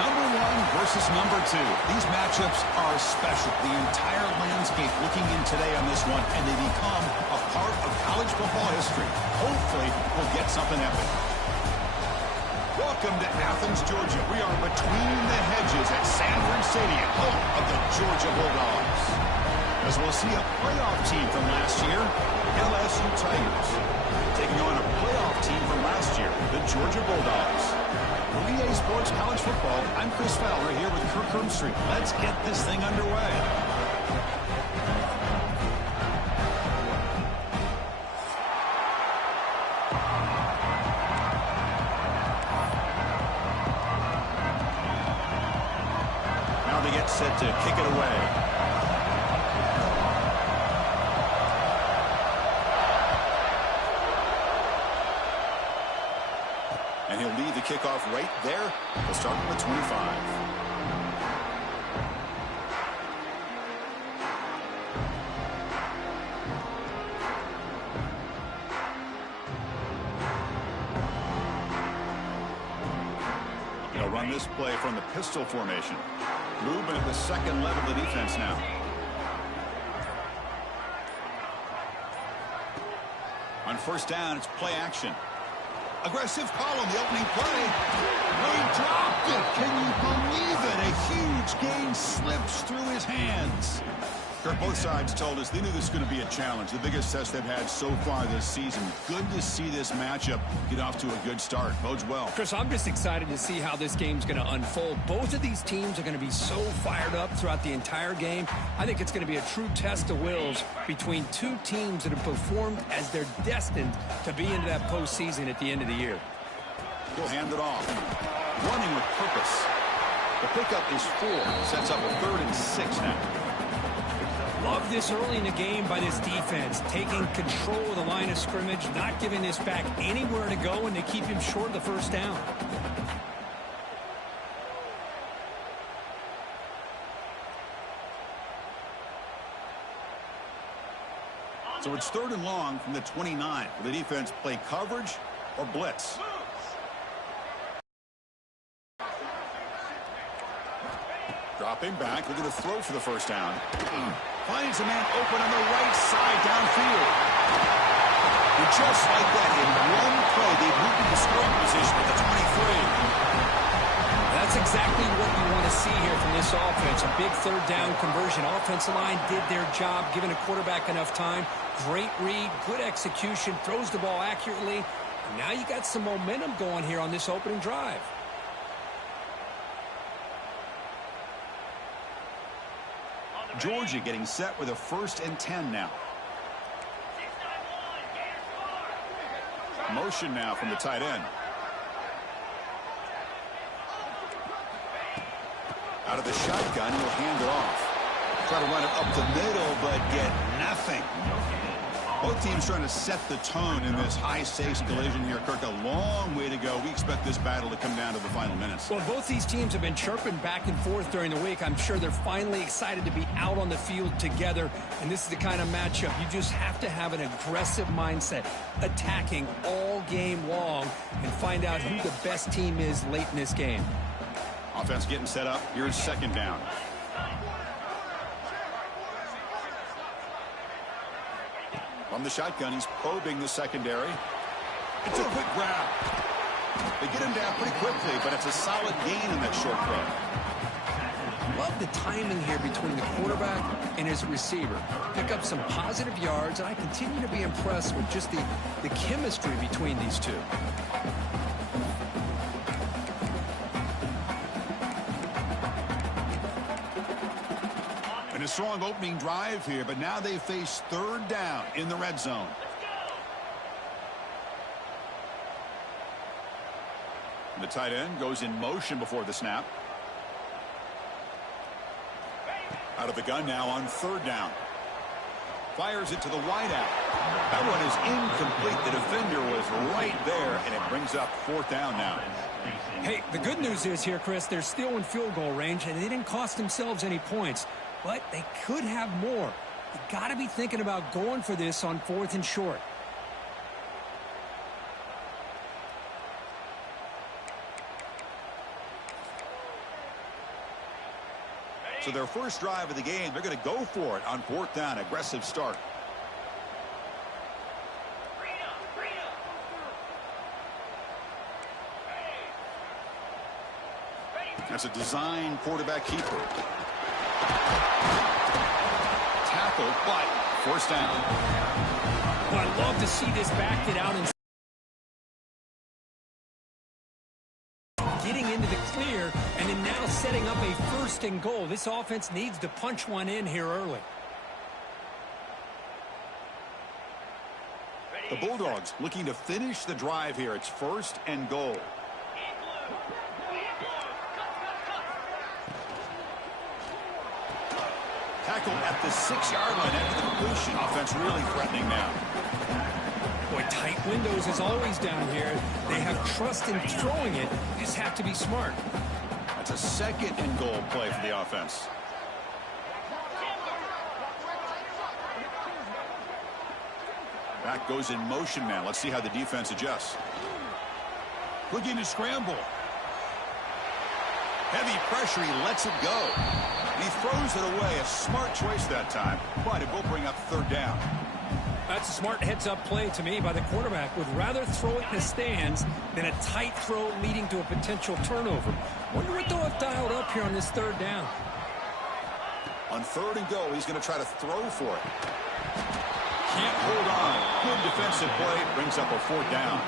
number 1 versus number 2. These matchups are special. The entire landscape looking in today on this one, and they become a part of college football history. Hopefully, we'll get something epic. Welcome to Athens, Georgia. We are between the hedges at Sanford Stadium, home of the Georgia Bulldogs. As we'll see a playoff team from last year, LSU Tigers, taking on a playoff team from last year, the Georgia Bulldogs. For EA Sports College Football, I'm Chris Fowler here with Kirk Herbstreit. Let's get this thing underway. Now they get set to kick it away. And he'll lead the kickoff right there. We'll start with 25. They'll run this play from the pistol formation. Movement at the second level of the defense now. On first down, it's play action. Aggressive call on the opening play. He dropped it. Can you believe it? A huge gain slips through his hands. Kirk, both sides told us they knew this was going to be a challenge. The biggest test they've had so far this season. Good to see this matchup get off to a good start. Bodes well. Chris, I'm just excited to see how this game's going to unfold. Both of these teams are going to be so fired up throughout the entire game. I think it's going to be a true test of wills between two teams that have performed as they're destined to be into that postseason at the end of the year. He'll hand it off. Running with purpose. The pickup is 4. Sets up a 3rd and 6 now. Love this early in the game by this defense, taking control of the line of scrimmage, not giving this back anywhere to go, and they keep him short of the first down. So it's 3rd and long from the 29. Will the defense play coverage or blitz? Dropping back, looking to throw for the first down. Finds a man open on the right side downfield. And just like that, in one play, they've moved into scoring position at the 23. That's exactly what you want to see here from this offense. A big 3rd down conversion. Offensive line did their job, giving a quarterback enough time. Great read, good execution, throws the ball accurately. And now you got some momentum going here on this opening drive. Georgia getting set with a 1st and 10 now. Motion now from the tight end. Out of the shotgun, he'll hand it off. Try to run it up the middle, but get nothing. Both teams trying to set the tone in this high-stakes collision here. Kirk, a long way to go. We expect this battle to come down to the final minutes. Well, both these teams have been chirping back and forth during the week. I'm sure they're finally excited to be out on the field together. And this is the kind of matchup you just have to have an aggressive mindset, attacking all game long, and find out who the best team is late in this game. Offense getting set up. Here's 2nd down. From the shotgun, he's probing the secondary. It's a quick grab. They get him down pretty quickly, but it's a solid gain in that short throw. Love the timing here between the quarterback and his receiver. Pick up some positive yards, and I continue to be impressed with just the chemistry between these two. A strong opening drive here, but now they face 3rd down in the red zone. The tight end goes in motion before the snap. Out of the gun now on 3rd down. Fires it to the wideout. That one is incomplete. The defender was right there, and it brings up 4th down now. Hey, the good news is here, Chris, they're still in field goal range, and they didn't cost themselves any points. But they could have more. You got to be thinking about going for this on 4th and short. So their first drive of the game, they're going to go for it on 4th down. Aggressive start. That's a design quarterback keeper. Tackle, but first down. Well, I'd love to see this back get out and getting into the clear, and then now setting up a 1st and goal. This offense needs to punch one in here early. The Bulldogs looking to finish the drive here. It's 1st and goal. Tackled at the 6-yard line after the completion. Offense really threatening now. Boy, tight windows as always down here. They have trust in throwing it. Just have to be smart. That's a 2nd and goal play for the offense. Back goes in motion now. Let's see how the defense adjusts. Looking to scramble. Heavy pressure. He lets it go. He throws it away. A smart choice that time, but it will bring up 3rd down. That's a smart heads-up play to me by the quarterback. Would rather throw it in the stands than a tight throw leading to a potential turnover. Wonder what they'll have dialed up here on this 3rd down. On 3rd and goal, he's going to try to throw for it. Can't hold on. Good defensive play. Brings up a 4th down.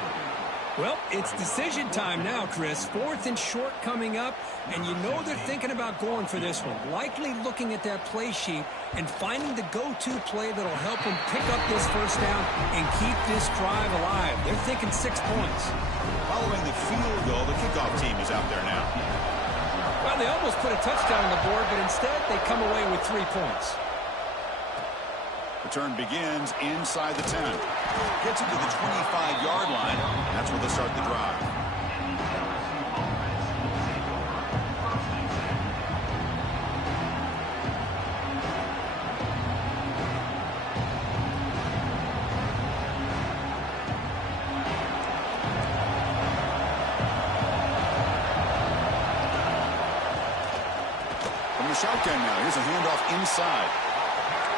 Well, it's decision time now, Chris. 4th and short coming up, and you know they're thinking about going for this one. Likely looking at that play sheet and finding the go-to play that'll help them pick up this 1st down and keep this drive alive. They're thinking 6 points. Following the field goal, the kickoff team is out there now. Well, they almost put a touchdown on the board, but instead they come away with 3 points. Return begins inside the 10. Gets it to the 25-yard line. That's where they start the drive. From the shotgun now, here's a handoff inside.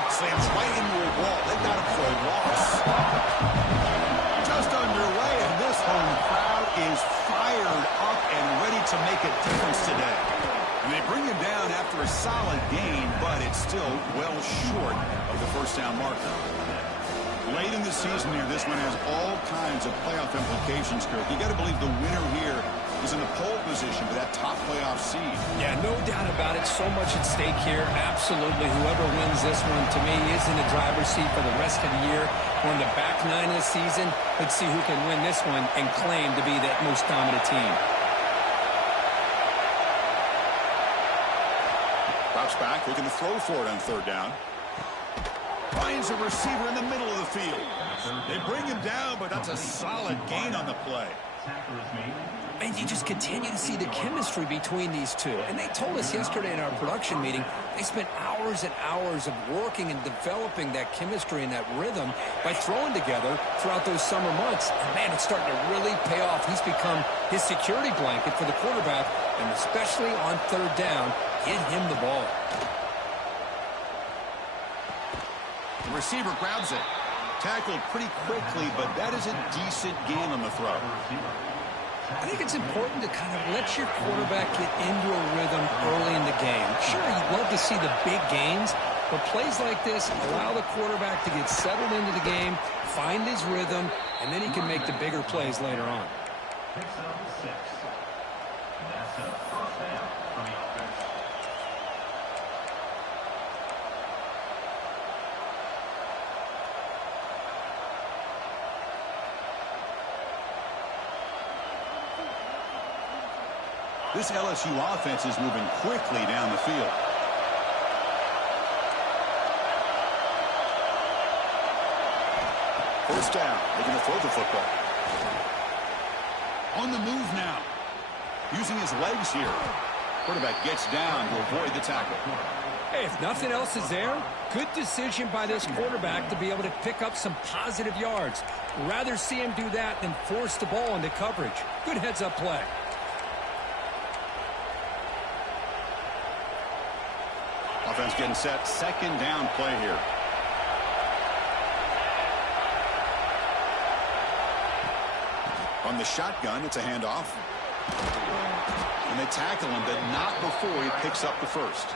Slams right into a wall. They've got him for a loss. Just underway, and this home crowd is fired up and ready to make a difference today. And they bring him down after a solid gain, but it's still well short of the 1st down marker. Late in the season here, this one has all kinds of playoff implications, Kirk. You got to believe the winner here is in the pole position for that top playoff seed. Yeah, no doubt about it. So much at stake here. Absolutely. Whoever wins this one, to me, is in the driver's seat for the rest of the year. We're in the back 9 of the season. Let's see who can win this one and claim to be that most dominant team. Drops back, looking to throw for it on 3rd down. Finds a receiver in the middle of the field. They bring him down, but that's a solid gain on the play. And you just continue to see the chemistry between these two. And they told us yesterday in our production meeting, they spent hours and hours of working and developing that chemistry and that rhythm by throwing together throughout those summer months. And, man, it's starting to really pay off. He's become his security blanket for the quarterback, and especially on 3rd down, get him the ball. The receiver grabs it. Tackled pretty quickly, but that is a decent gain on the throw. I think it's important to kind of let your quarterback get into a rhythm early in the game. Sure, you'd love to see the big gains, but plays like this allow the quarterback to get settled into the game, find his rhythm, and then he can make the bigger plays later on. This LSU offense is moving quickly down the field. First down. They're going to throw the football. On the move now. Using his legs here. Quarterback gets down to avoid the tackle. Hey, if nothing else is there, good decision by this quarterback to be able to pick up some positive yards. Rather see him do that than force the ball into coverage. Good heads-up play. Offense getting set. Second down play here. On the shotgun, it's a handoff. And they tackle him, but not before he picks up the first.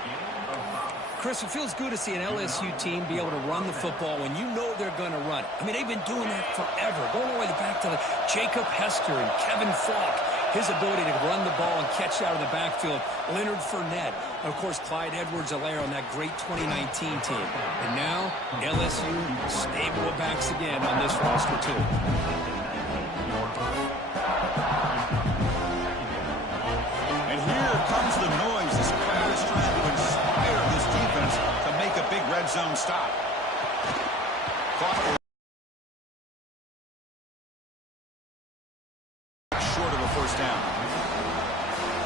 Chris, it feels good to see an LSU team be able to run the football when you know they're going to run it. I mean, they've been doing that forever, going all the way back to Jacob Hester and Kevin Falk. His ability to run the ball and catch out of the backfield. Leonard Fournette. And, of course, Clyde Edwards-Helaire on that great 2019 team. And now, LSU stable of backs again on this roster, too. And here comes the noise. This crowd is trying to inspire this defense to make a big red zone stop. Clock short of a first down.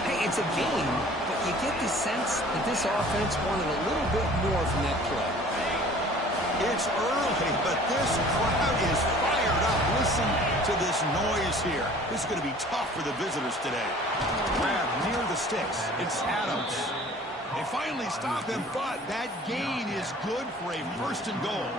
Hey, it's a game, but you get the sense that this offense wanted a little bit more from that play. It's early, but this crowd is fired up. Listen to this noise here. This is going to be tough for the visitors today. Grab near the sticks. It's Adams. They finally stop him, but that gain is good for a first and goal.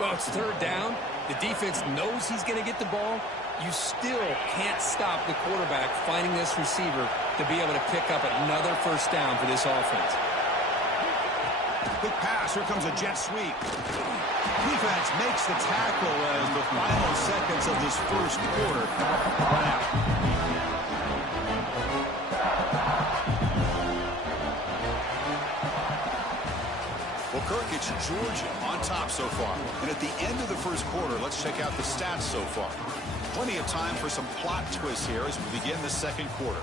Well, it's third down. The defense knows he's going to get the ball. You still can't stop the quarterback finding this receiver to be able to pick up another first down for this offense. Quick pass. Here comes a jet sweep. Defense makes the tackle as the final seconds of this first quarter run out. Well, Kirk, it's Georgia on top so far. And at the end of the first quarter, let's check out the stats so far. Plenty of time for some plot twists here as we begin the second quarter.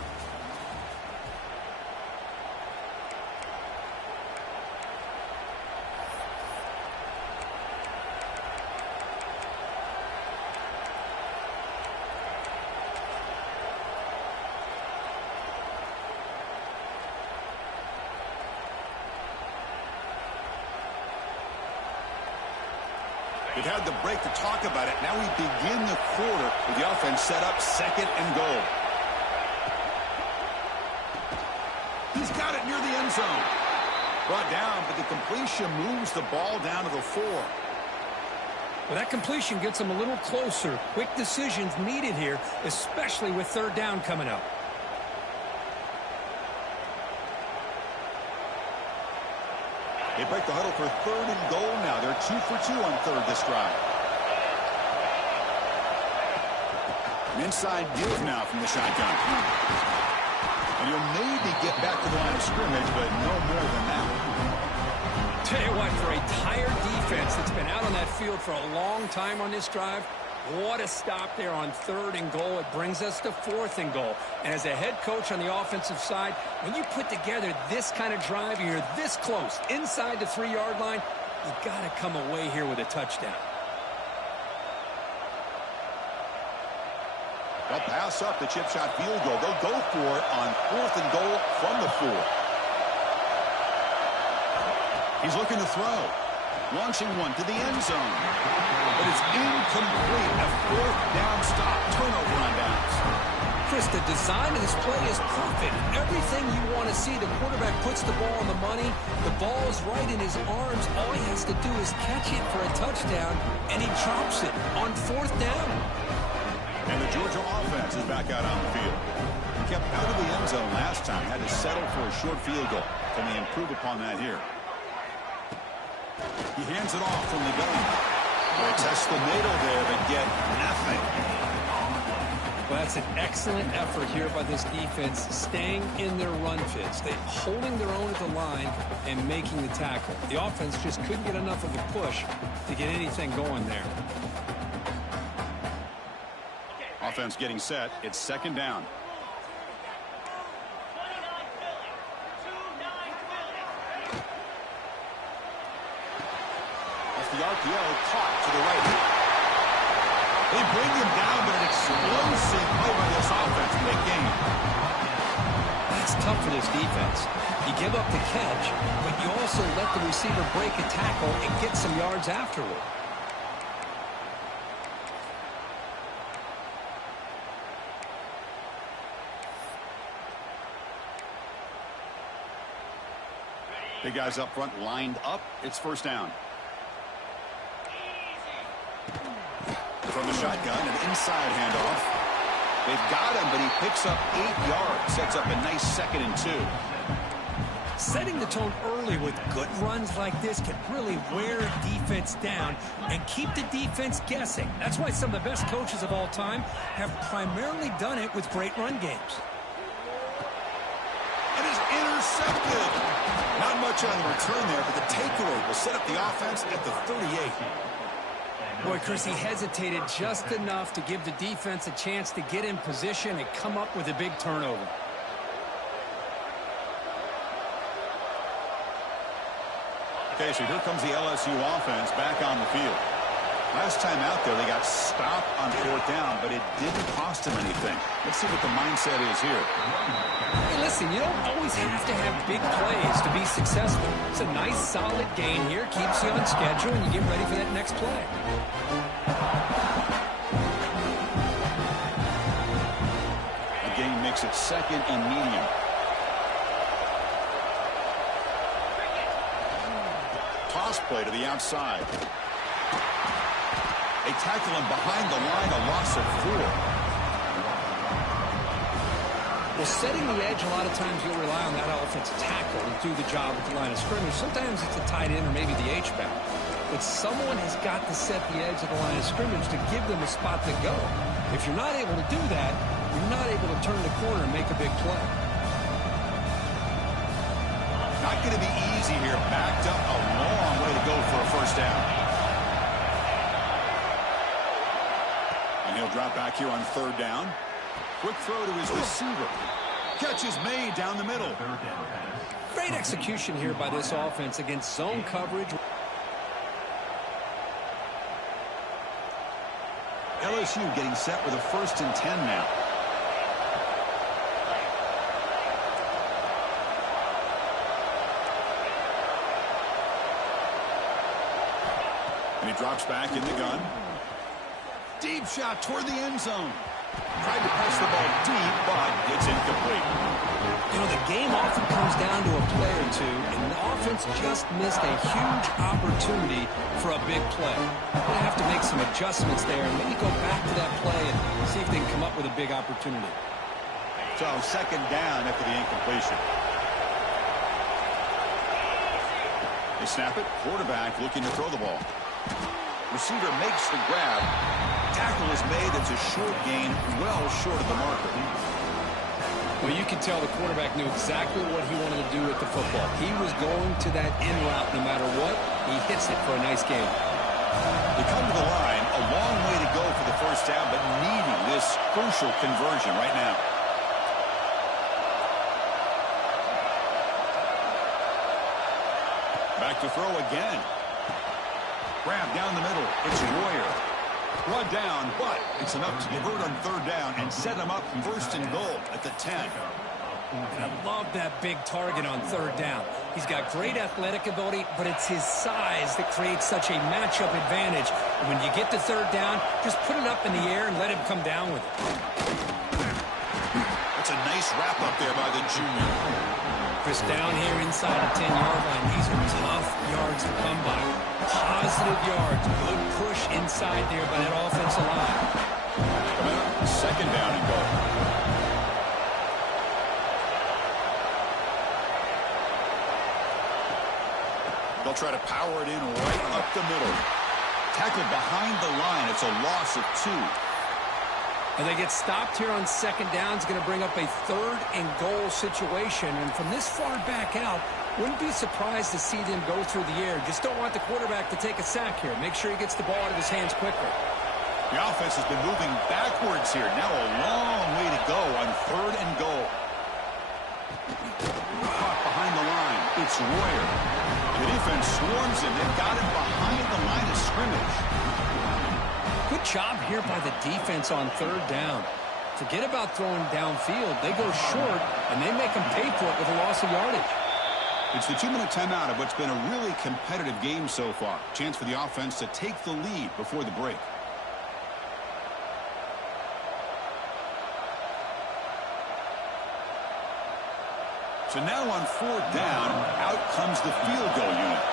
We've had the break to talk about it. Now we begin the quarter with the offense set up second and goal. He's got it near the end zone. Brought down, but the completion moves the ball down to the 4. Well, that completion gets them a little closer. Quick decisions needed here, especially with third down coming up. They break the huddle for third and goal now. They're 2 for 2 on third this drive. An inside give now from the shotgun. And you'll maybe get back to the line of scrimmage, but no more than that. Tell you what, for a tired defense that's been out on that field for a long time on this drive, what a stop there on third and goal. It brings us to fourth and goal. And as a head coach on the offensive side, when you put together this kind of drive, you're this close, inside the 3-yard line, you got to come away here with a touchdown. They'll pass up the chip shot field goal. They'll go for it on fourth and goal from the 4. He's looking to throw. Launching one to the end zone. But it's incomplete. A fourth down stop. Turnover on downs. Chris, the design of this play is perfect. Everything you want to see. The quarterback puts the ball on the money. The ball is right in his arms. All he has to do is catch it for a touchdown, and he drops it on fourth down. And the Georgia offense is back out on the field. Kept out of the end zone last time. Had to settle for a short field goal. Can they improve upon that here? He hands it off from the gun. They test the middle there, but get nothing. Well, that's an excellent effort here by this defense, staying in their run fits. They're holding their own at the line and making the tackle. The offense just couldn't get enough of a push to get anything going there. Offense getting set. It's second down. The RPO caught to the right. They bring him down, but an explosive play by this offense. Big game. That's tough for this defense. You give up the catch, but you also let the receiver break a tackle and get some yards afterward. Big guys up front lined up. It's first down. From the shotgun, an inside handoff. They've got him, but he picks up 8 yards. Sets up a nice 2nd and 2. Setting the tone early with good runs like this can really wear defense down and keep the defense guessing. That's why some of the best coaches of all time have primarily done it with great run games. And is intercepted. Not much on the return there, but the takeaway will set up the offense at the 38. Boy, Chris, he hesitated just enough to give the defense a chance to get in position and come up with a big turnover. Okay, so here comes the LSU offense back on the field. Last time out there, they got stopped on 4th down, but it didn't cost them anything. Let's see what the mindset is here. Hey, listen, you don't always have to have big plays to be successful. It's a nice, solid gain here. Keeps you on schedule, and you get ready for that next play. The gain makes it 2nd and medium. Toss play to the outside. They tackle him behind the line, a loss of 4. Well, setting the edge, a lot of times you'll rely on that offensive tackle to do the job at the line of scrimmage. Sometimes it's a tight end or maybe the H-back. But someone has got to set the edge of the line of scrimmage to give them a spot to go. If you're not able to do that, you're not able to turn the corner and make a big play. Not going to be easy here. Backed up a long way to go for a first down. And he'll drop back here on 3rd down. Quick throw to his receiver. Catch is made down the middle. Great execution here by this offense against zone coverage. LSU getting set with a 1st and 10 now. And he drops back in the gun. Deep shot toward the end zone. Tried to press the ball deep, but it's incomplete. You know, the game often comes down to a play or two, and the offense just missed a huge opportunity for a big play. They're going to have to make some adjustments there and maybe go back to that play and see if they can come up with a big opportunity. So 2nd down after the incompletion. They snap it. Quarterback looking to throw the ball. Receiver makes the grab. Tackle is made. It's a short gain, well short of the marker. Well, you can tell the quarterback knew exactly what he wanted to do with the football. He was going to that in route no matter what. He hits it for a nice gain. They come to the line. A long way to go for the first down, but needing this crucial conversion right now. Back to throw again. Grab down the middle. It's Royer. Run down, but it's enough to convert on 3rd down and set him up 1st and goal at the 10. And I love that big target on 3rd down. He's got great athletic ability, but it's his size that creates such a matchup advantage. And when you get to 3rd down, just put it up in the air and let him come down with it. That's a nice wrap up there by the junior. Chris, down here inside the 10-yard line, these are tough yards to come by. Positive yards, good push inside there by that offensive line. Coming up, 2nd down and goal. They'll try to power it in right up the middle. Tackled behind the line. It's a loss of 2. And they get stopped here on 2nd down. It's going to bring up a 3rd and goal situation. And from this far back out, wouldn't be surprised to see them go through the air. Just don't want the quarterback to take a sack here. Make sure he gets the ball out of his hands quickly. The offense has been moving backwards here. Now a long way to go on 3rd and goal. Caught behind the line. It's Royer. The defense swarms him. They've got him behind the line of scrimmage. Good job here by the defense on 3rd down. Forget about throwing downfield. They go short, and they make them pay for it with a loss of yardage. It's the 2-minute timeout of what's been a really competitive game so far. Chance for the offense to take the lead before the break. So now on 4th down, out comes the field goal unit.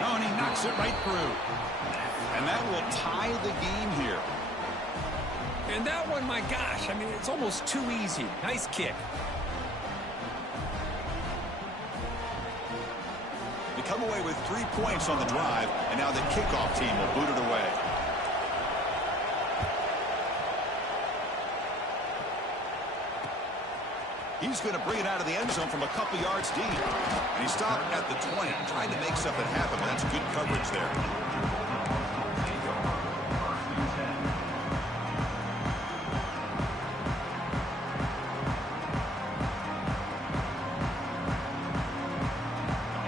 Oh, and he knocks it right through. And that will tie the game here. And that one, my gosh, I mean, it's almost too easy. Nice kick. They come away with 3 points on the drive, and now the kickoff team will boot it away. He's going to bring it out of the end zone from a couple yards deep. And he stopped at the 20, trying to make something happen, but that's good coverage there.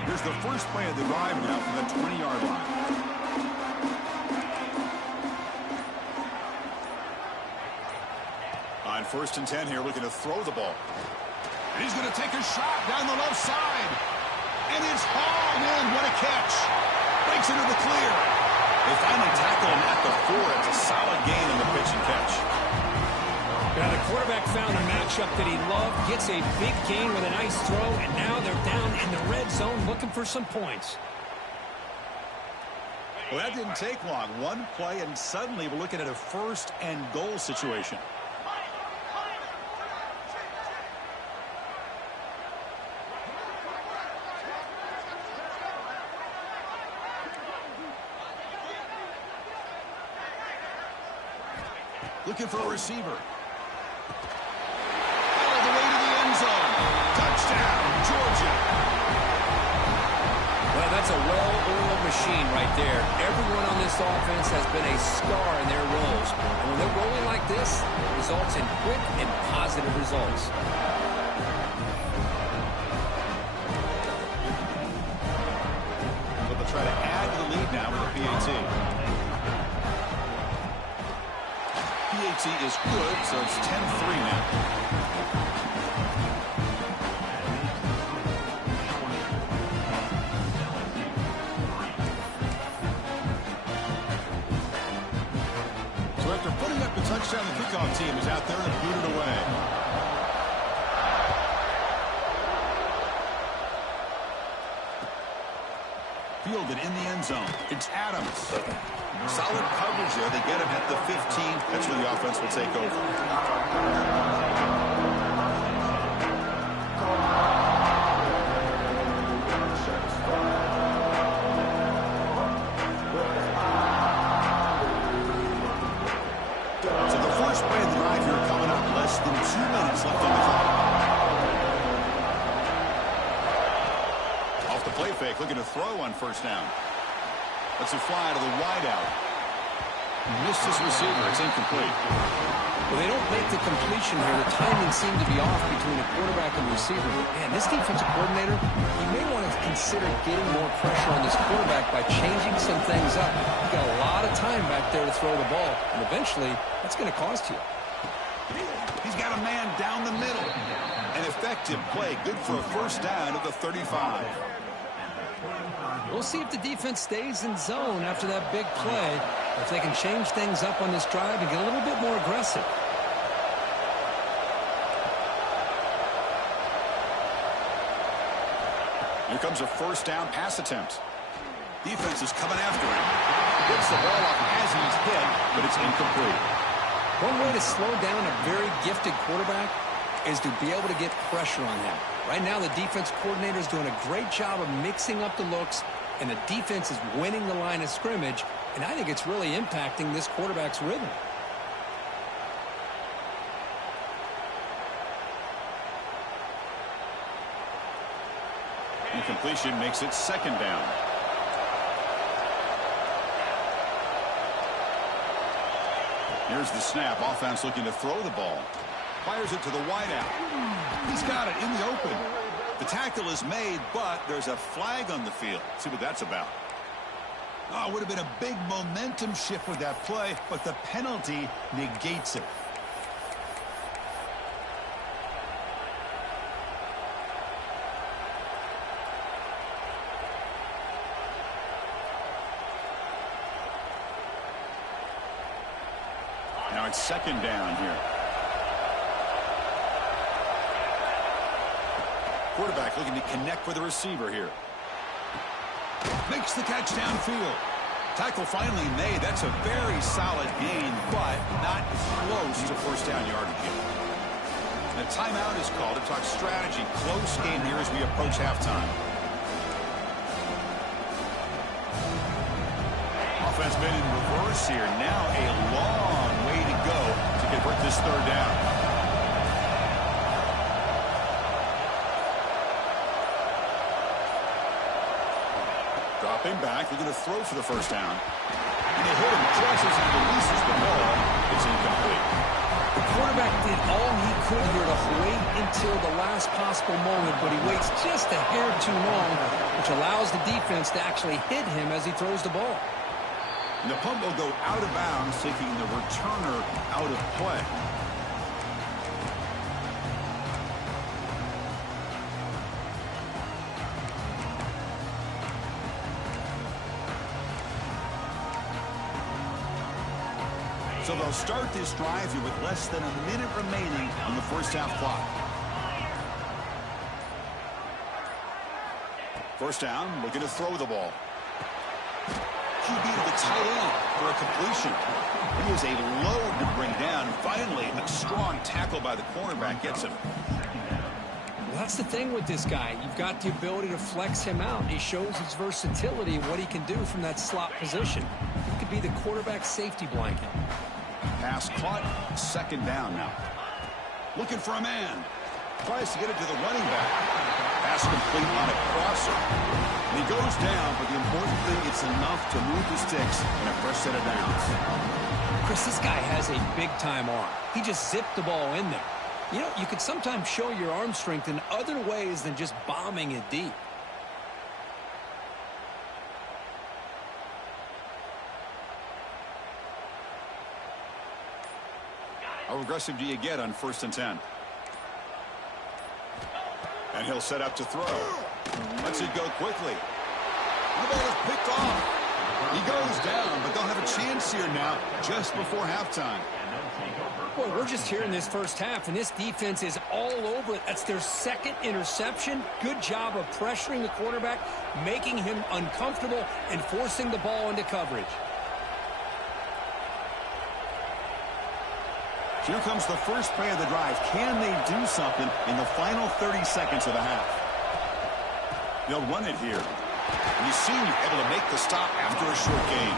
Here's the first play of the drive now from the 20-yard line. On 1st and 10 here, looking to throw the ball. And he's going to take a shot down the left side. And it's hauled in. What a catch. Breaks into the clear. They finally tackle him at the 4. It's a solid gain on the pitch and catch. Now the quarterback found a matchup that he loved, gets a big gain with a nice throw, and now they're down in the red zone looking for some points. Well, that didn't take long. One play, and suddenly we're looking at a 1st and goal situation. Looking for a receiver. All the way to the end zone. Touchdown, Georgia. Well, that's a well-oiled machine right there. Everyone on this offense has been a star in their roles. And when they're rolling like this, it results in quick and positive results. So they'll try to add to the lead now with a PAT. PAT is good, so it's 10-3 now. So after putting up the touchdown, the kickoff team is out there and booted away. Fielded in the end zone. It's Adams. Solid coverage there. They get him at the 15. That's where the offense will take over. So the first play of the drive here coming up. Less than 2 minutes left on the clock. Off the play fake, looking to throw on 1st down. That's a fly to the wideout. Missed his receiver. It's incomplete. Well, they don't make the completion here. The timing seemed to be off between the quarterback and the receiver. Man, this defensive coordinator, he may want to consider getting more pressure on this quarterback by changing some things up. You've got a lot of time back there to throw the ball, and eventually that's going to cost you. He's got a man down the middle. An effective play. Good for a 1st down at the 35. We'll see if the defense stays in zone after that big play, if they can change things up on this drive and get a little bit more aggressive. Here comes a 1st down pass attempt. Defense is coming after him. Gets the ball off as he's hit, but it's incomplete. One way to slow down a very gifted quarterback is to be able to get pressure on him. Right now, the defense coordinator is doing a great job of mixing up the looks, and the defense is winning the line of scrimmage, and I think it's really impacting this quarterback's rhythm. Incompletion makes it 2nd down. Here's the snap. Offense looking to throw the ball. Fires it to the wideout. He's got it in the open. The tackle is made, but there's a flag on the field. Let's see what that's about. Oh, it would have been a big momentum shift with that play, but the penalty negates it. it's second down here. Quarterback looking to connect with the receiver here. Makes the catch downfield. Tackle finally made. That's a very solid gain, but not close to first down yardage yet. A timeout is called to talk strategy. Close game here as we approach halftime. Offense been in reverse here. Now a long way to go to convert this third down. Dropping back, they're going to throw for the first down. And they hit him just as he releases the ball. It's incomplete. The quarterback did all he could here to wait until the last possible moment, but he waits just a hair too long, which allows the defense to actually hit him as he throws the ball. And the punt will go out of bounds, taking the returner out of play. So they'll start this drive here with less than a minute remaining on the first half clock. First down, looking to throw the ball. QB to the tight end for a completion. He is a load to bring down. Finally, a strong tackle by the cornerback gets him. Well, that's the thing with this guy. You've got the ability to flex him out. He shows his versatility and what he can do from that slot position. He could be the quarterback's safety blanket. Pass caught, second down now. Looking for a man. Tries to get it to the running back. Pass complete on a crosser. And he goes down, but the important thing, it's enough to move the sticks in a fresh set of downs. Chris, this guy has a big-time arm. He just zipped the ball in there. You know, you could sometimes show your arm strength in other ways than just bombing it deep. How aggressive do you get on 1st and 10? And he'll set up to throw. Lets it go quickly. The ball is picked off. He goes down, but they'll have a chance here now just before halftime. Boy, we're just here in this first half, and this defense is all over it. That's their second interception. Good job of pressuring the quarterback, making him uncomfortable, and forcing the ball into coverage. Here comes the first play of the drive. Can they do something in the final 30 seconds of the half? They'll run it here. And you see him able to make the stop after a short gain.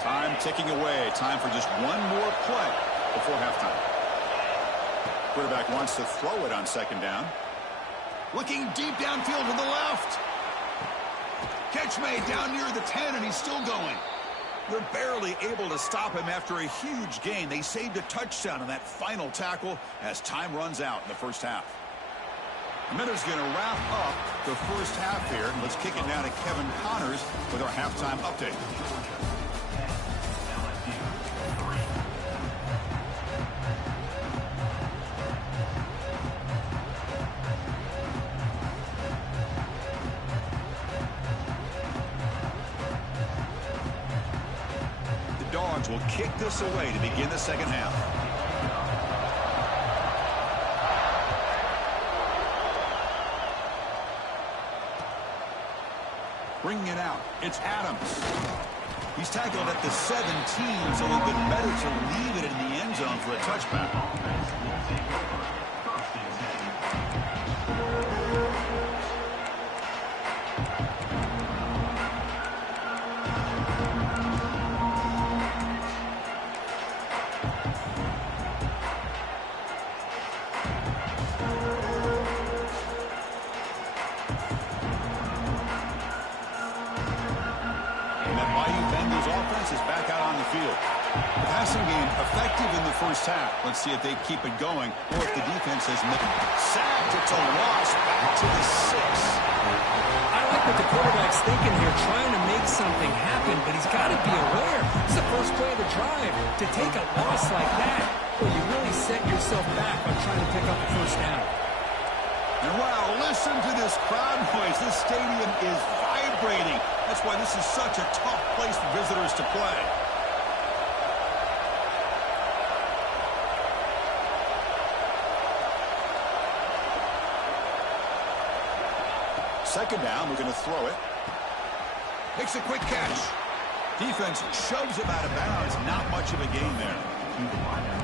Time ticking away. Time for just one more play before halftime. Quarterback wants to throw it on second down. Looking deep downfield to the left. Catch made down near the 10, and he's still going. They're barely able to stop him after a huge gain. They saved a touchdown on that final tackle as time runs out in the first half. Miller's going to wrap up the first half here. Let's kick it now to Kevin Connors with our halftime update. Will kick this away to begin the second half. Bringing it out, it's Adams. He's tackled at the 17, so a little bit better to leave it in the end zone for a touchback. Let's see if they keep it going or if the defense has sacked. It's a loss back to the 6. I like what the quarterback's thinking here, trying to make something happen. open, but he's got to be aware. It's the first play of the drive. To take a loss like that, well, you really set yourself back on trying to pick up a first down. And wow, listen to this crowd noise. This stadium is vibrating. That's why this is such a tough place for visitors to play. Second down, we're going to throw it. Makes a quick catch. Defense shoves him out of bounds. Not much of a gain there.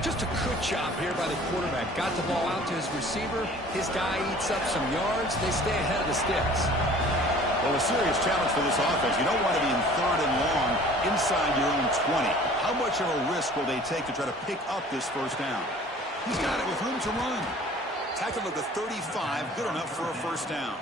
Just a good job here by the quarterback. Got the ball out to his receiver. His guy eats up some yards. They stay ahead of the sticks. Well, a serious challenge for this offense. You don't want to be in third and long inside your own 20. How much of a risk will they take to try to pick up this first down? He's got it with room to run. Tackle at the 35. Good enough for a first down.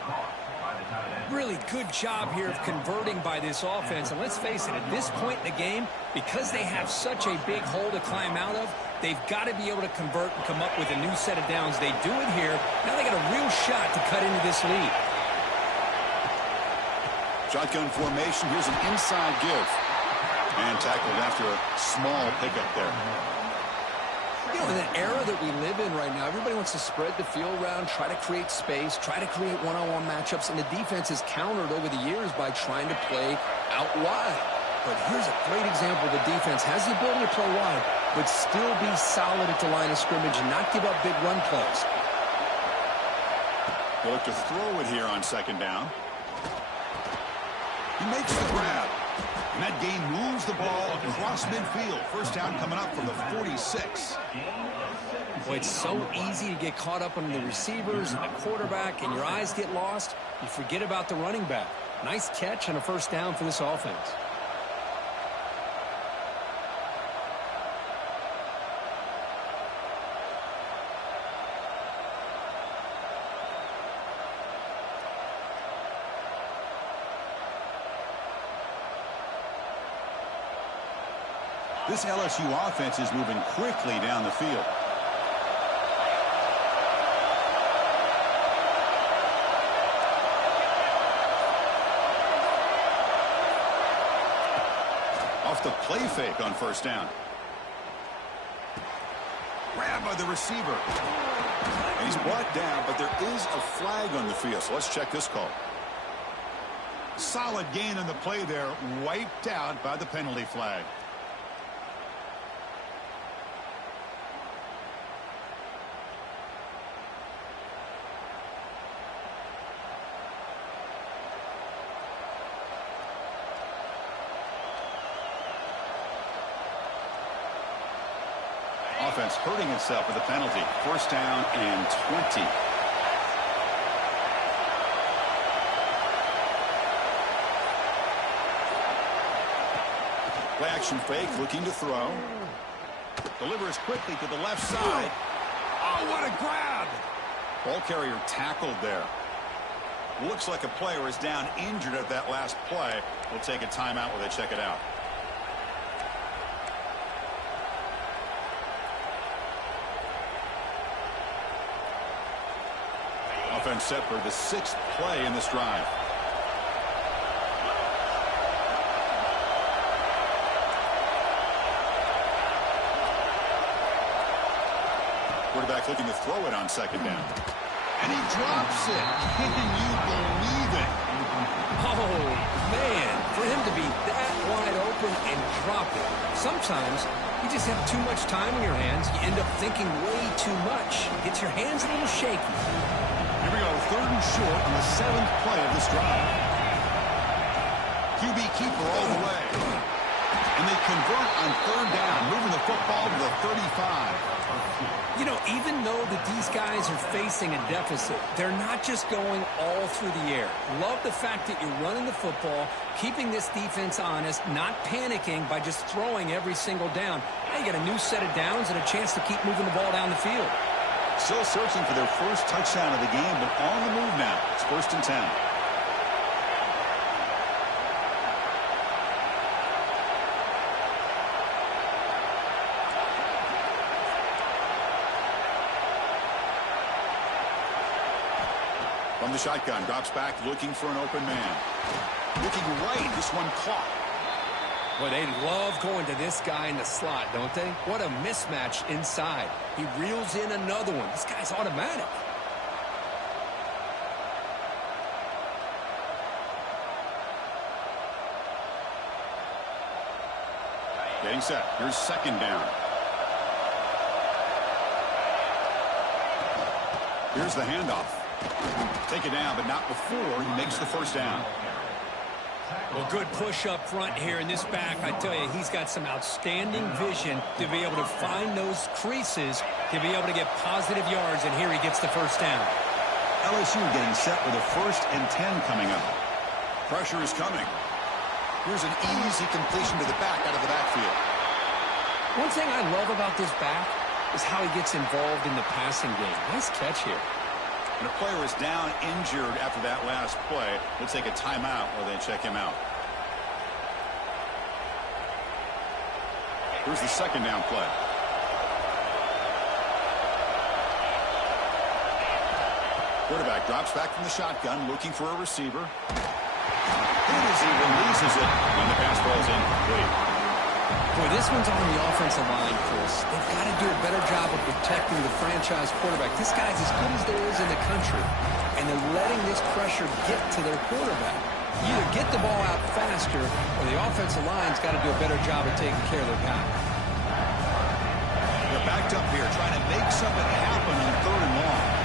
Really good job here of converting by this offense. And let's face it, at this point in the game, because they have such a big hole to climb out of, they've got to be able to convert and come up with a new set of downs. They do it here. Now they got a real shot to cut into this lead. Shotgun formation. Here's an inside give. And tackled after a small pickup there. You know, in the era that we live in right now, everybody wants to spread the field around, try to create space, try to create one-on-one matchups, and the defense has countered over the years by trying to play out wide. But here's a great example. The defense has the ability to play wide, but still be solid at the line of scrimmage and not give up big run plays. They'll look to throw it here on second down. He makes the grab. And that gain moves the ball across midfield. First down coming up from the 46. Boy, it's so easy to get caught up on the receivers and the quarterback, and your eyes get lost. You forget about the running back. Nice catch and a first down for this offense. This LSU offense is moving quickly down the field. Off the play fake on first down. Grab by the receiver. And he's brought down, but there is a flag on the field, so let's check this call. Solid gain on the play there, wiped out by the penalty flag. Offense hurting itself with the penalty. First down and 20. Play action fake, looking to throw. Delivers quickly to the left side. Oh, what a grab! Ball carrier tackled there. Looks like a player is down injured at that last play. We'll take a timeout while they check it out. Offense set for the 6th play in this drive. Quarterback looking to throw it on second down. And he drops it. Can you believe it? Oh, man, for him to be that wide open and drop it. Sometimes you just have too much time in your hands. You end up thinking way too much. Gets your hands a little shaky. Here we go, 3rd and short on the 7th play of this drive. QB keeper all the way. And they convert on 3rd down, moving the football to the 35. You know, even though that these guys are facing a deficit, they're not just going all through the air. Love the fact that you're running the football, keeping this defense honest, not panicking by just throwing every single down. Now you got a new set of downs and a chance to keep moving the ball down the field. Still searching for their first touchdown of the game, but on the move now. It's 1st and 10. From the shotgun, drops back, looking for an open man. Looking right, this one caught. Boy, they love going to this guy in the slot, don't they? What a mismatch inside. He reels in another one. This guy's automatic. Getting set. Here's second down. Here's the handoff. Take it down, but not before he makes the first down. Well, good push up front here in this back. I tell you, he's got some outstanding vision to be able to find those creases, to be able to get positive yards, and here he gets the first down. LSU getting set with a 1st and 10 coming up. Pressure is coming. Here's an easy completion to the back out of the backfield. One thing I love about this back is how he gets involved in the passing game. Nice catch here. And a player is down injured after that last play. Let's take a timeout while they check him out. Here's the second down play. Quarterback drops back from the shotgun, looking for a receiver. And as he releases it, when the pass ball's incomplete. Boy, this one's on the offensive line, Chris. They've got to do a better job of protecting the franchise quarterback. This guy's as good as there is in the country, and they're letting this pressure get to their quarterback. You either get the ball out faster, or the offensive line's got to do a better job of taking care of their guy. They're backed up here, trying to make something happen on 3rd and long.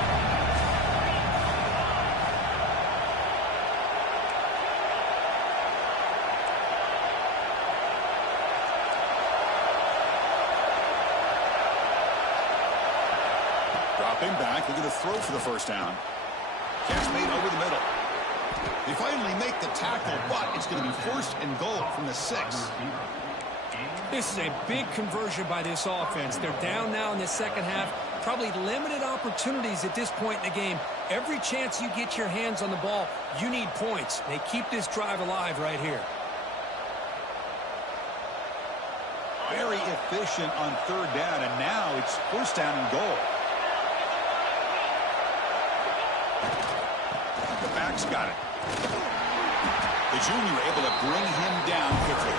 Dropping back, looking to throw for the first down. Catch made over the middle. They finally make the tackle, but it's going to be 1st and goal from the 6. This is a big conversion by this offense. They're down now in the second half. Probably limited opportunities at this point in the game. Every chance you get your hands on the ball, you need points. They keep this drive alive right here. Very efficient on 3rd down, and now it's 1st down and goal. The back's got it. The junior able to bring him down quickly.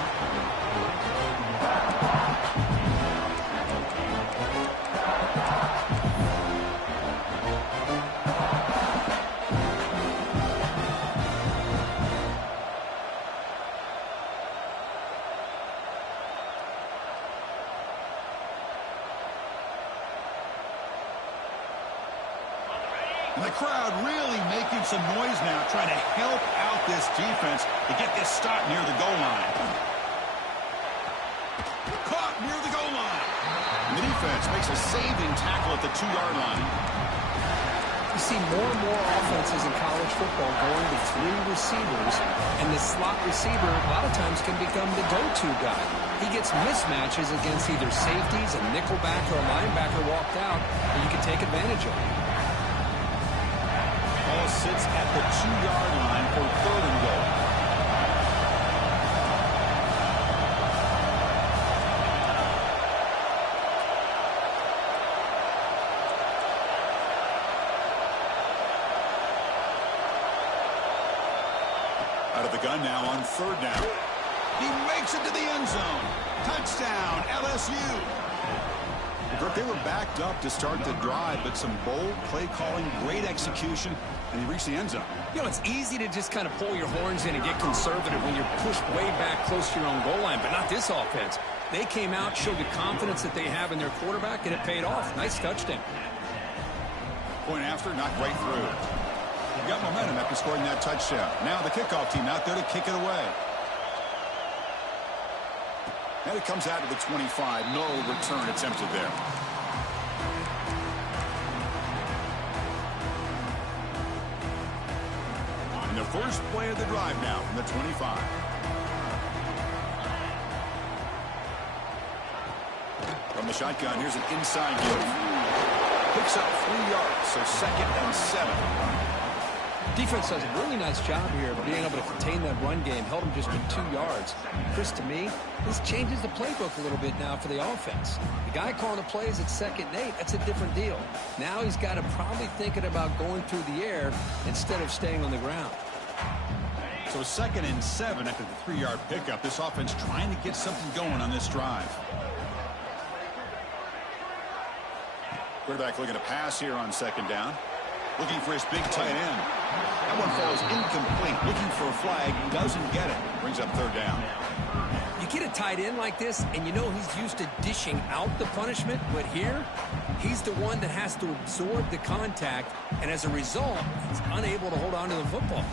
And the crowd really making some noise now, trying to help out this defense to get this stop near the goal line. Caught near the goal line. And the defense makes a saving tackle at the 2-yard line. You see more and more offenses in college football going to 3 receivers, and the slot receiver a lot of times can become the go-to guy. He gets mismatches against either safeties, a nickelback, or a linebacker walked out, and you can take advantage of it. Ball sits at the 2-yard line for 3rd and goal. Out of the gun now on 3rd down. He makes it to the end zone. Touchdown, LSU. They were backed up to start the drive, but some bold play calling, great execution, and they reached the end zone. You know, it's easy to just kind of pull your horns in and get conservative when you're pushed way back close to your own goal line, but not this offense. They came out, showed the confidence that they have in their quarterback, and it paid off. Nice touchdown. Point after, knocked right through. You got momentum after scoring that touchdown. Now the kickoff team out there to kick it away. And it comes out to the 25. No return attempted there. And the first play of the drive now from the 25. From the shotgun, here's an inside give. Picks up 3 yards, so 2nd and 7. Defense does a really nice job here of being able to contain that run game. Held him just to 2 yards. Chris, to me, this changes the playbook a little bit now for the offense. The guy calling the plays at 2nd and 8, that's a different deal. Now he's got to probably thinking about going through the air instead of staying on the ground. So 2nd and 7 after the 3-yard pickup. This offense trying to get something going on this drive. Quarterback looking to pass here on 2nd down. Looking for his big tight end. That one falls incomplete. Looking for a flag. Doesn't get it. Brings up 3rd down. You get a tight end like this, and you know he's used to dishing out the punishment, but here, he's the one that has to absorb the contact, and as a result, he's unable to hold on to the football.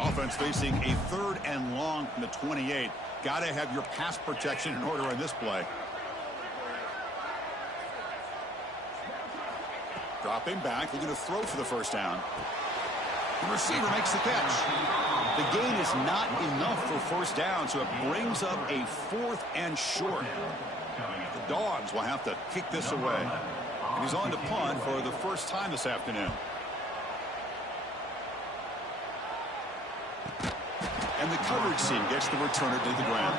Offense facing a 3rd and long from the 28. Got to have your pass protection in order on this play. Dropping back, looking to throw for the 1st down. The receiver makes the catch. The gain is not enough for 1st down, so it brings up a 4th and short. The Dogs will have to kick this away. And he's on to punt for the first time this afternoon. And the coverage team gets the returner to the ground.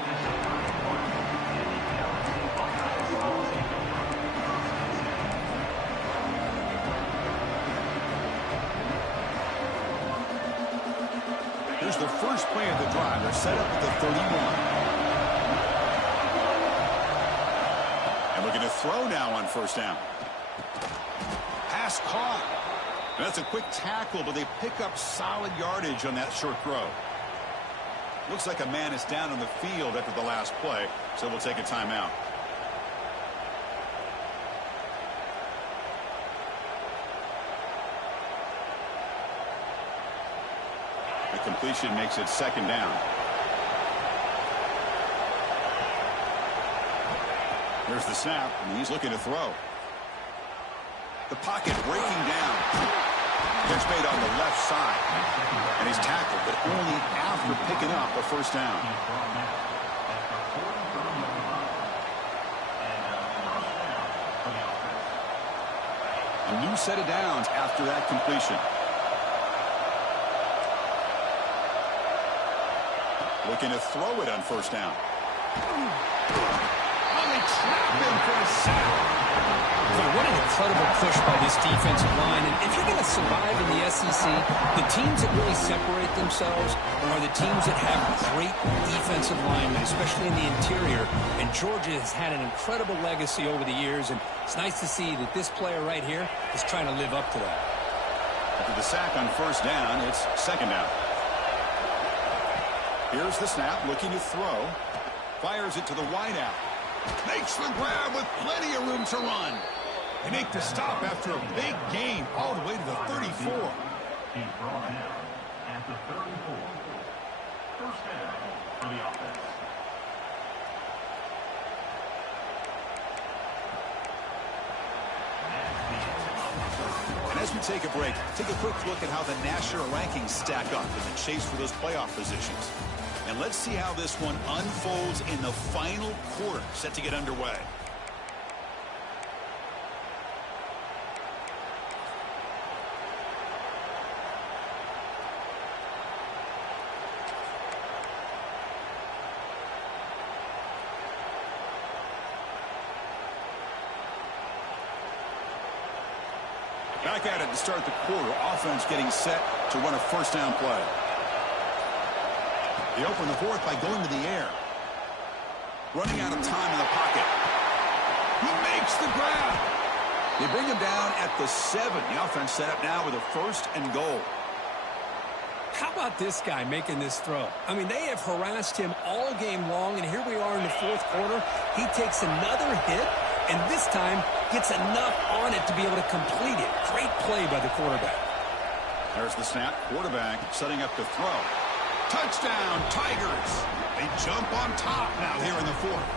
Here's the first play of the drive. They're set up at the 31. And looking to throw now on 1st down. Pass caught. And that's a quick tackle, but they pick up solid yardage on that short throw. Looks like a man is down on the field after the last play, so we'll take a timeout. The completion makes it 2nd down. Here's the snap, and he's looking to throw. The pocket breaking down. Catch made on the left side. And he's tackled, but only after picking up a 1st down. A new set of downs after that completion. Looking to throw it on 1st down. Only trap him for a sack. What an incredible push by this defensive line. And if you're going to survive in the SEC, the teams that really separate themselves are the teams that have great defensive linemen, especially in the interior. And Georgia has had an incredible legacy over the years, and it's nice to see that this player right here is trying to live up to that. After the sack on 1st down, it's 2nd down. Here's the snap, looking to throw. Fires it to the wideout. Makes the grab with plenty of room to run. They make the stop after a big gain all the way to the 34. He's brought down at the 34. 1st down for the offense. And as we take a break, take a quick look at how the national rankings stack up in the chase for those playoff positions. And let's see how this one unfolds in the final quarter set to get underway. Back at it to start the quarter. Offense getting set to run a 1st down play. They open the 4th by going to the air. Running out of time in the pocket. He makes the grab. They bring him down at the 7. The offense set up now with a 1st and goal. How about this guy making this throw? I mean, they have harassed him all game long, and here we are in the 4th quarter. He takes another hit, and this time gets enough on it to be able to complete it. Great play by the quarterback. There's the snap. Quarterback setting up to throw. Touchdown, Tigers. They jump on top now here in the 4th.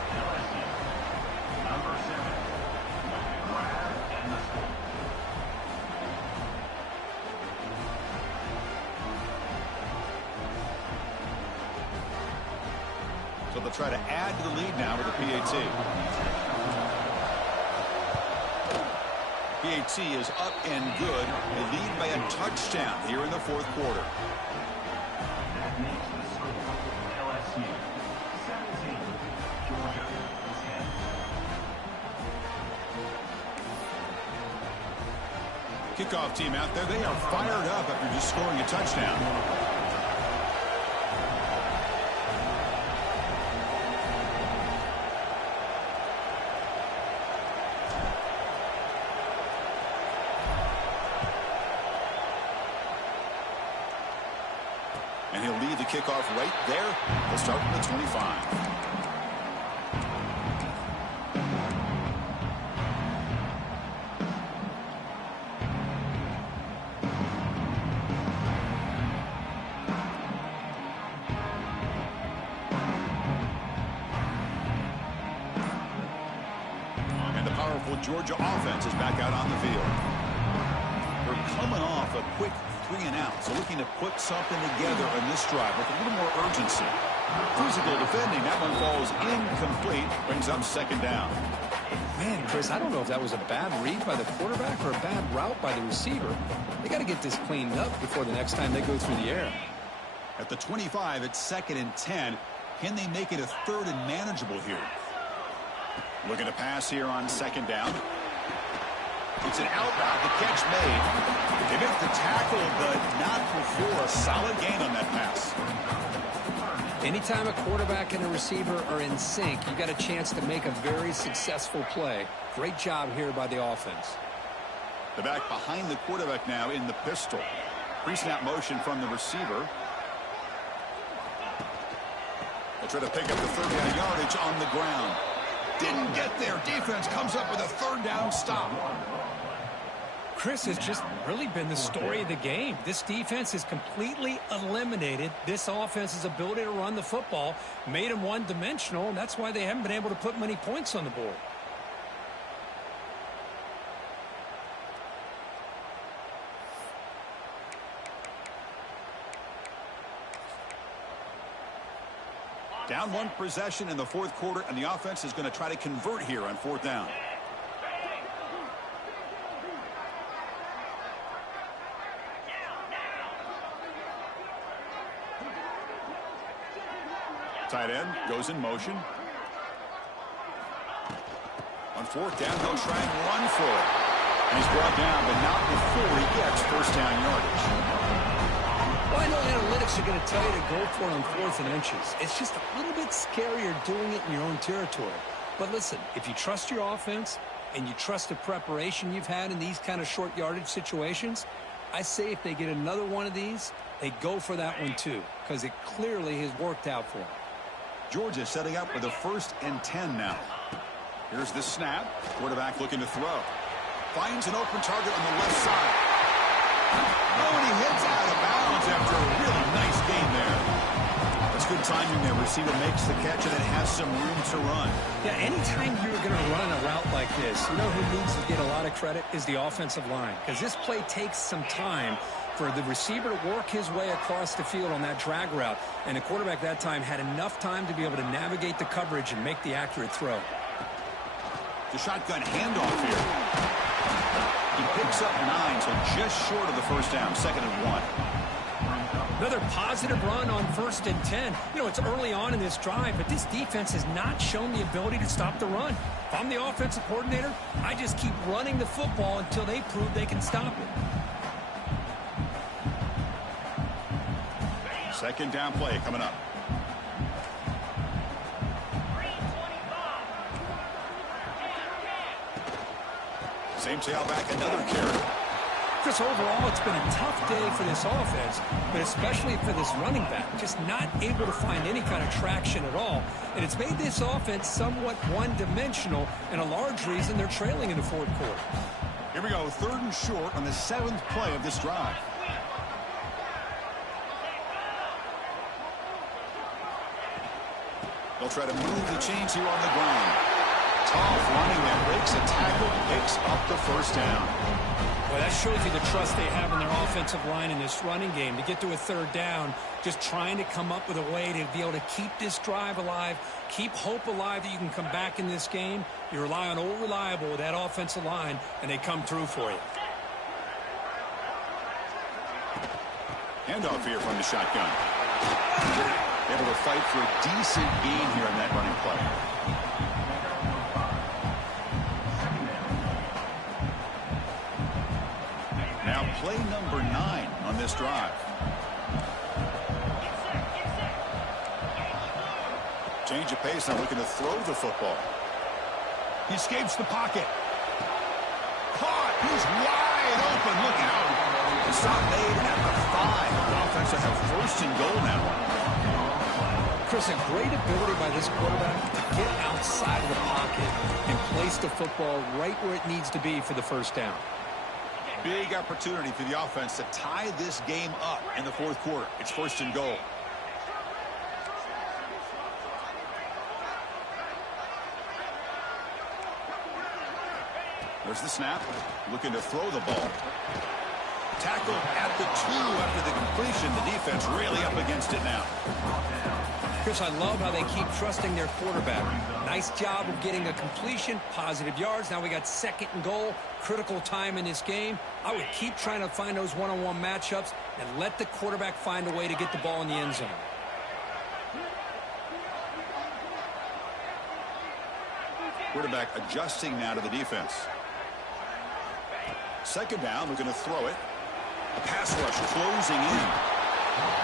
Number 7. Grab and the score. So they'll try to add to the lead now with the PAT. PAT is up and good. They lead by a touchdown here in the 4th quarter. That makes the score Kickoff team out there, they are fired up after just scoring a touchdown. And he'll lead the kickoff right there. He'll start from the 25. And the powerful Georgia offense is back out on the field. They're coming off a quick 3-and-out, so looking to put something together in this drive with a little more urgency. Physical defending, that one falls incomplete, brings up second down. Man, Chris, I don't know if that was a bad read by the quarterback or a bad route by the receiver. They got to get this cleaned up before the next time they go through the air. At the 25, it's 2nd and 10. Can they make it a 3rd and manageable here? Looking to pass here on 2nd down. It's an out route. The catch made. They missed the tackle, but not before. A solid gain on that pass. Anytime a quarterback and a receiver are in sync, you got a chance to make a very successful play. Great job here by the offense. The back behind the quarterback now in the pistol. Pre-snap motion from the receiver. They'll try to pick up the 3rd down yardage on the ground. Didn't get there. Defense comes up with a 3rd down stop. Chris, has just really been the story of the game. This defense has completely eliminated this offense's ability to run the football, made them one-dimensional, and that's why they haven't been able to put many points on the board. Down 1 possession in the 4th quarter, and the offense is going to try to convert here on 4th down. Tight end goes in motion. On 4th down, they'll try and run for it. And he's brought down, but not before he gets 1st down yardage. Well, I know analytics are going to tell you to go for it on 4th and inches. It's just a little bit scarier doing it in your own territory. But listen, if you trust your offense and you trust the preparation you've had in these kind of short yardage situations, I say if they get another one of these, they go for that one too, because it clearly has worked out for them. Georgia setting up with a 1st and 10 now. Here's the snap. Quarterback looking to throw. Finds an open target on the left side. Oh, and he hits out of bounds after a really nice gain there. That's good timing there. Receiver makes the catch and it has some room to run. Yeah, anytime you're going to run a route like this, you know who needs to get a lot of credit is the offensive line, because this play takes some time for the receiver to work his way across the field on that drag route, and the quarterback that time had enough time to be able to navigate the coverage and make the accurate throw. The shotgun handoff here. He picks up 9, so just short of the 1st down, 2nd and 1. Another positive run on 1st and 10. You know, it's early on in this drive, but this defense has not shown the ability to stop the run. If I'm the offensive coordinator, I just keep running the football until they prove they can stop it. 2nd down play coming up. Same tailback, another carry. Chris, overall, it's been a tough day for this offense, but especially for this running back. Just not able to find any kind of traction at all. And it's made this offense somewhat one-dimensional, and a large reason they're trailing in the 4th quarter. Here we go, 3rd and short on the 7th play of this drive. They'll try to move the chains here on the ground. Tough running that breaks a tackle, picks up the 1st down. Well, that shows you the trust they have in their offensive line in this running game. To get to a 3rd down, just trying to come up with a way to be able to keep this drive alive, keep hope alive that you can come back in this game. You rely on Old Reliable with that offensive line, and they come through for you. Handoff here from the shotgun. Able to fight for a decent gain here on that running play. play number 9 on this drive. Change of pace, now looking to throw the football. He escapes the pocket. Caught. He's wide open. Look out. The stop made at the 5. The offense will have first and goal now. Chris, a great ability by this quarterback to get outside of the pocket and place the football right where it needs to be for the first down. Big opportunity for the offense to tie this game up in the fourth quarter. It's first and goal. There's the snap. Looking to throw the ball. Tackle at the 2 after the completion. The defense really up against it now. Chris, I love how they keep trusting their quarterback. Nice job of getting a completion, positive yards. Now we got second and goal, critical time in this game. I would keep trying to find those one-on-one matchups and let the quarterback find a way to get the ball in the end zone. Quarterback adjusting now to the defense. Second down, looking to throw it. A pass rush closing in.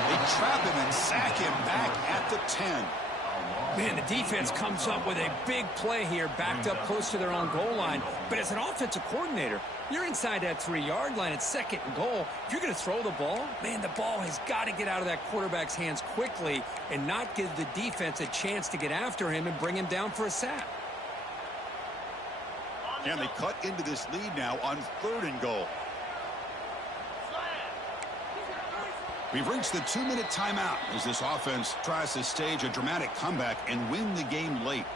They trap him and sack him back at the 10. Man, the defense comes up with a big play here, backed up close to their own goal line. But as an offensive coordinator, you're inside that 3-yard line at second and goal. If you're going to throw the ball, man, the ball has got to get out of that quarterback's hands quickly and not give the defense a chance to get after him and bring him down for a sack. Can they cut into this lead now on third and goal? We've reached the 2-minute timeout as this offense tries to stage a dramatic comeback and win the game late.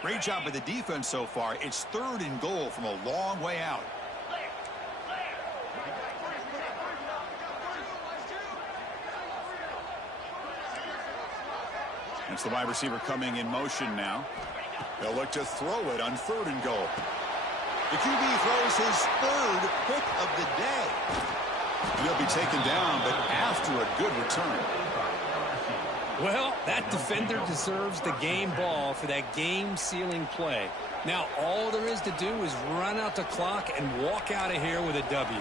Great job by the defense so far. It's third and goal from a long way out. It's the wide receiver coming in motion now. They'll look to throw it on third and goal. The QB throws his third pick of the day. And he'll be taken down, but after a good return. Well, that defender deserves the game ball for that game-sealing play. Now, all there is to do is run out the clock and walk out of here with a W.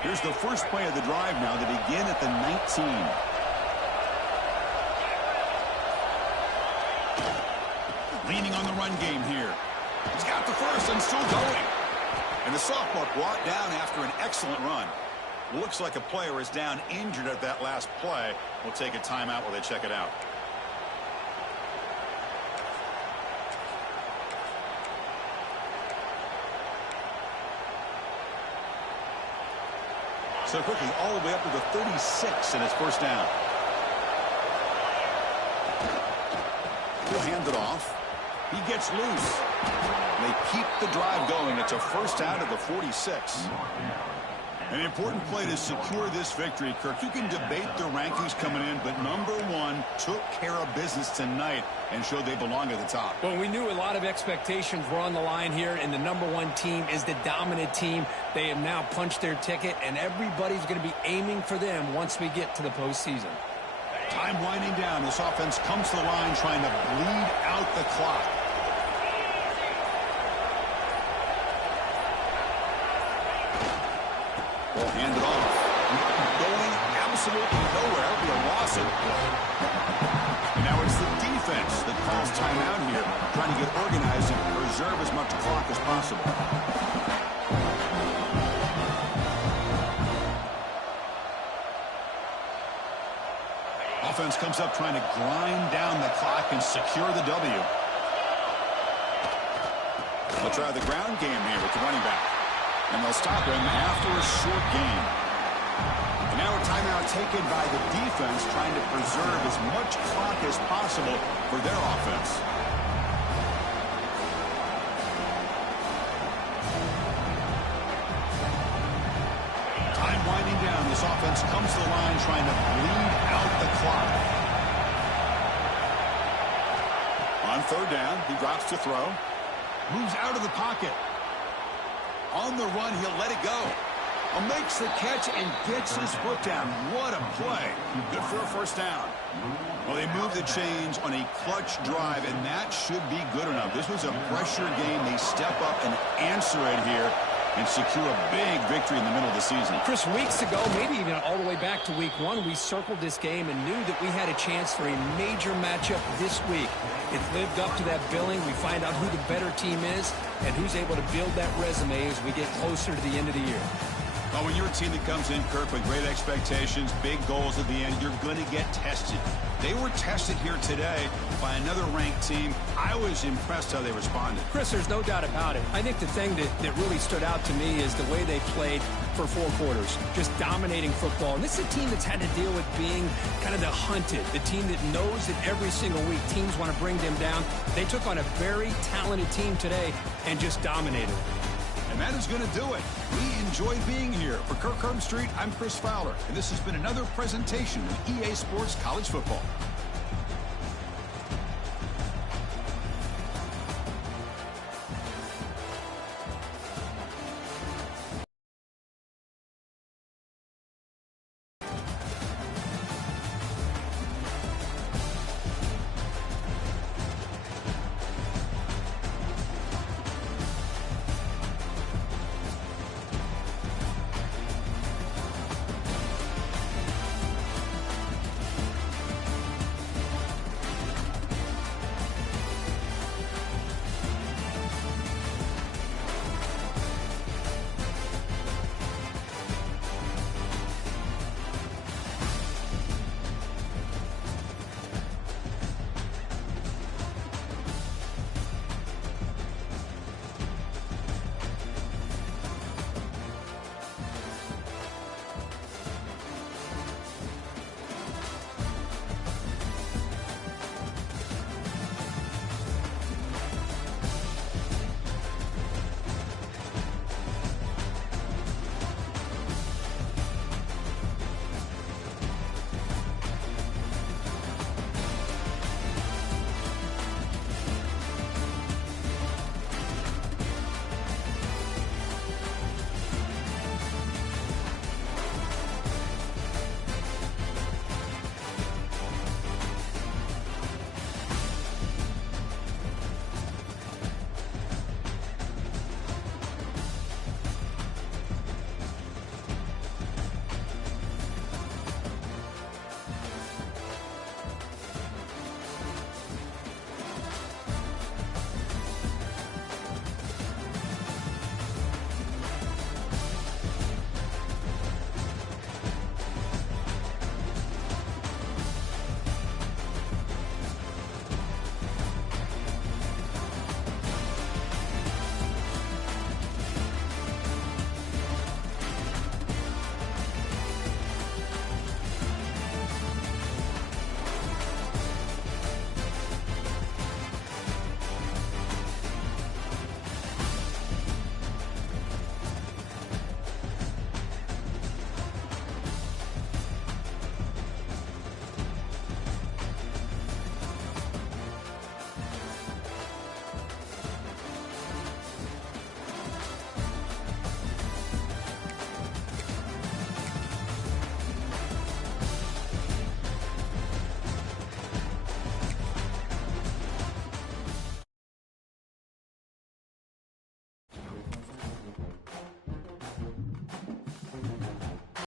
Here's the first play of the drive now to begin at the 19. Leaning on the run game here. He's got the first and still going. And the sophomore brought down after an excellent run. Looks like a player is down injured at that last play. We'll take a timeout while they check it out. So quickly all the way up to the 36 and it's first down. He'll hand it off. He gets loose. They keep the drive going. It's a first down at the 46. An important play to secure this victory, Kirk. You can debate the rankings coming in, but number one took care of business tonight and showed they belong at the top. Well, we knew a lot of expectations were on the line here, and the number one team is the dominant team. They have now punched their ticket, and everybody's going to be aiming for them once we get to the postseason. Time winding down. This offense comes to the line trying to bleed out the clock. Ball handed off. Going absolutely nowhere. It'll be a loss. And now it's the defense that calls timeout here, trying to get organized and preserve as much clock as possible. Offense comes up trying to grind down the clock and secure the W. They'll try the ground game here with the running back. And they'll stop him after a short gain. And now a timeout taken by the defense trying to preserve as much clock as possible for their offense. Time winding down. This offense comes to the line trying to bleed out the clock. On On third down, he drops to throw. Moves out of the pocket. On the run, he'll let it go. Makes the catch and gets his foot down. What a play. Good for a first down. Well, they moved the chains on a clutch drive, and that should be good enough. This was a pressure game. They step up and answer it here and secure a big victory in the middle of the season. Chris, weeks ago, maybe even all the way back to week 1, we circled this game and knew that we had a chance for a major matchup this week. It lived up to that billing. We find out who the better team is and who's able to build that resume as we get closer to the end of the year. Well, when you're a team that comes in, Kirk, with great expectations, big goals at the end, you're going to get tested. They were tested here today by another ranked team. I was impressed how they responded. Chris, there's no doubt about it. I think the thing that really stood out to me is the way they played for 4 quarters, just dominating football. And this is a team that's had to deal with being kind of the hunted, the team that knows that every single week teams want to bring them down. They took on a very talented team today and just dominated. And that is going to do it. We enjoy being here. For Kirk Street, I'm Chris Fowler, and this has been another presentation of EA Sports College Football.